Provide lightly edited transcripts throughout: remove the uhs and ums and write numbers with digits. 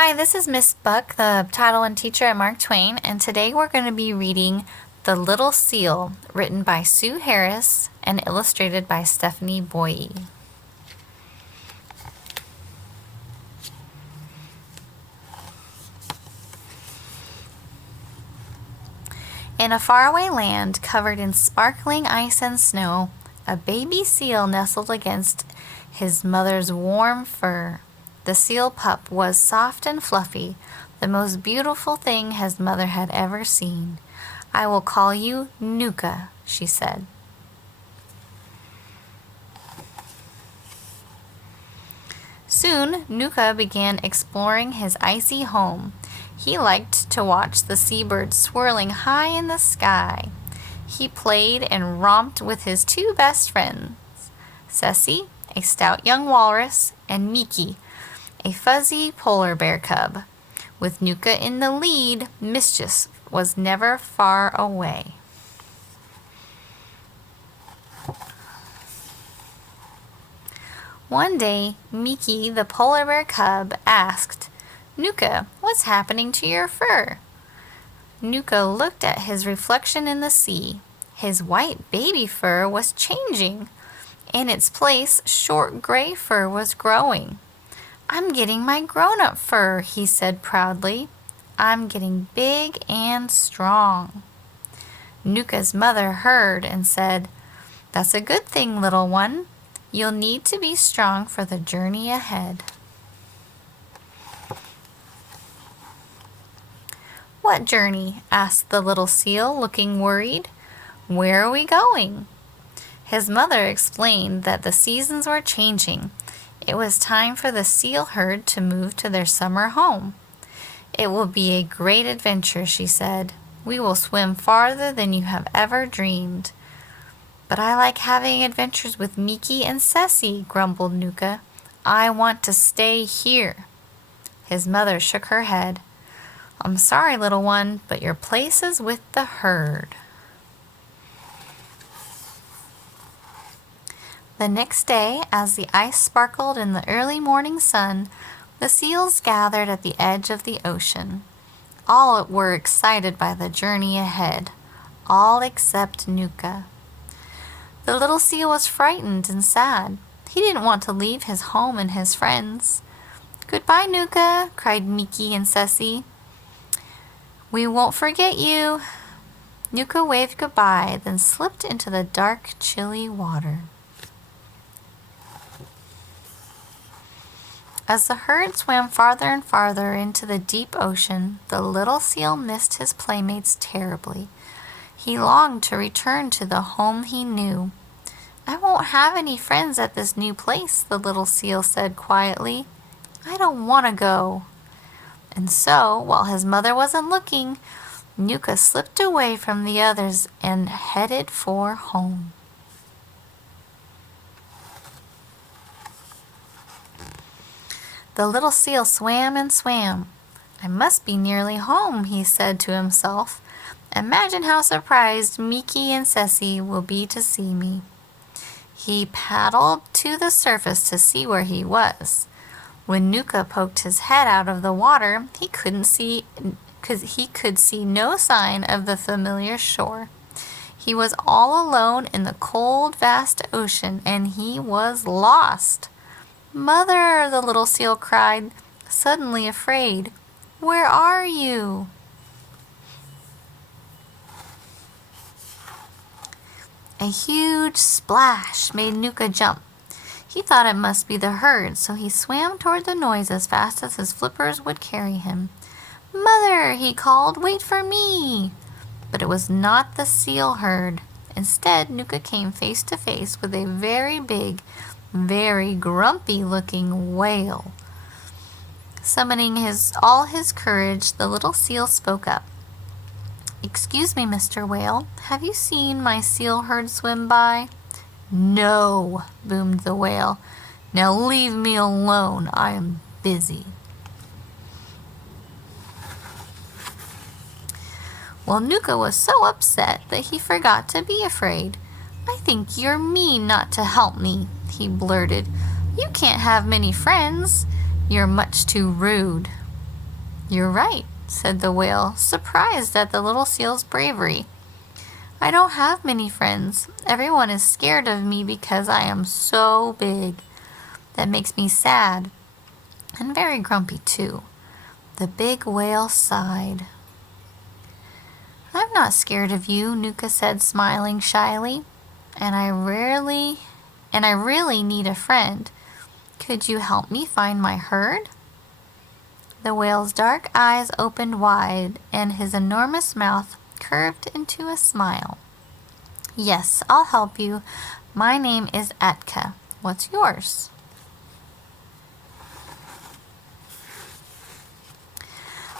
Hi, this is Miss Buck, the Title I teacher at Mark Twain, and today we're going to be reading The Little Seal, written by Sue Harris and illustrated by Stephanie Boye. In a faraway land covered in sparkling ice and snow, a baby seal nestled against his mother's warm fur. The seal pup was soft and fluffy, the most beautiful thing his mother had ever seen. "I will call you Nuka," she said. Soon, Nuka began exploring his icy home. He liked to watch the seabirds swirling high in the sky. He played and romped with his two best friends, Ceci, a stout young walrus, and Miki, a fuzzy polar bear cub. With Nuka in the lead, mischief was never far away. One day, Miki, the polar bear cub, asked, "Nuka, what's happening to your fur?" Nuka looked at his reflection in the sea. His white baby fur was changing. In its place, short gray fur was growing. "I'm getting my grown-up fur," he said proudly. "I'm getting big and strong." Nuka's mother heard and said, "That's a good thing, little one. You'll need to be strong for the journey ahead." "What journey?" asked the little seal, looking worried. "Where are we going?" His mother explained that the seasons were changing. It was time for the seal herd to move to their summer home. "It will be a great adventure," she said. "We will swim farther than you have ever dreamed." "But I like having adventures with Miki and Ceci," grumbled Nuka. "I want to stay here." His mother shook her head. "I'm sorry, little one, but your place is with the herd." The next day, as the ice sparkled in the early morning sun, the seals gathered at the edge of the ocean. All were excited by the journey ahead, all except Nuka. The little seal was frightened and sad. He didn't want to leave his home and his friends. "Goodbye, Nuka," cried Miki and Ceci. "We won't forget you." Nuka waved goodbye, then slipped into the dark, chilly water. As the herd swam farther and farther into the deep ocean, the little seal missed his playmates terribly. He longed to return to the home he knew. "I won't have any friends at this new place," the little seal said quietly. "I don't want to go." And so, while his mother wasn't looking, Nuka slipped away from the others and headed for home. The little seal swam and swam. "I must be nearly home," he said to himself. "Imagine how surprised Miki and Ceci will be to see me." He paddled to the surface to see where he was. When Nuka poked his head out of the water, he could see no sign of the familiar shore. He was all alone in the cold, vast ocean, and he was lost. "Mother!" the little seal cried, suddenly afraid. "Where are you?" A huge splash made Nuka jump. He thought it must be the herd, so he swam toward the noise as fast as his flippers would carry him. "Mother!" he called, "wait for me!" But it was not the seal herd. Instead, Nuka came face to face with a very big, very grumpy-looking whale. Summoning all his courage, the little seal spoke up. "Excuse me, Mr. Whale, have you seen my seal herd swim by?" "No," boomed the whale. "Now leave me alone. I am busy." Well, Nuka was so upset that he forgot to be afraid. "I think you're mean not to help me," he blurted. "You can't have many friends. You're much too rude." "You're right," said the whale, surprised at the little seal's bravery. "I don't have many friends. Everyone is scared of me because I am so big. That makes me sad, and very grumpy too." The big whale sighed. "I'm not scared of you," Nuka said, smiling shyly. And I really need a friend. Could you help me find my herd?" The whale's dark eyes opened wide, and his enormous mouth curved into a smile. "Yes, I'll help you. My name is Atka. What's yours?"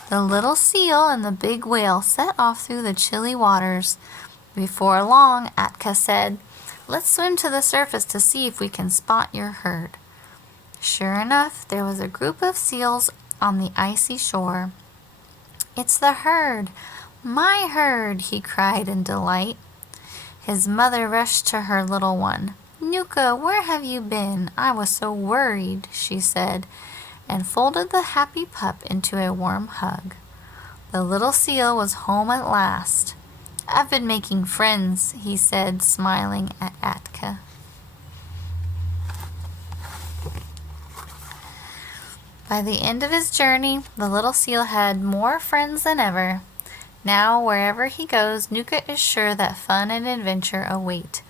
The little seal and the big whale set off through the chilly waters. Before long, Atka said, "Let's swim to the surface to see if we can spot your herd." Sure enough, there was a group of seals on the icy shore. "It's the herd! My herd!" he cried in delight. His mother rushed to her little one. "Nuka, where have you been? I was so worried," she said, and folded the happy pup into a warm hug. The little seal was home at last. "I've been making friends," he said, smiling at Atka. By the end of his journey, the little seal had more friends than ever. Now, wherever he goes, Nuka is sure that fun and adventure await.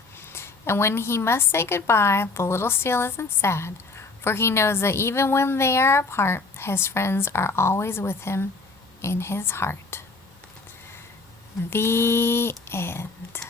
And when he must say goodbye, the little seal isn't sad, for he knows that even when they are apart, his friends are always with him in his heart. The end.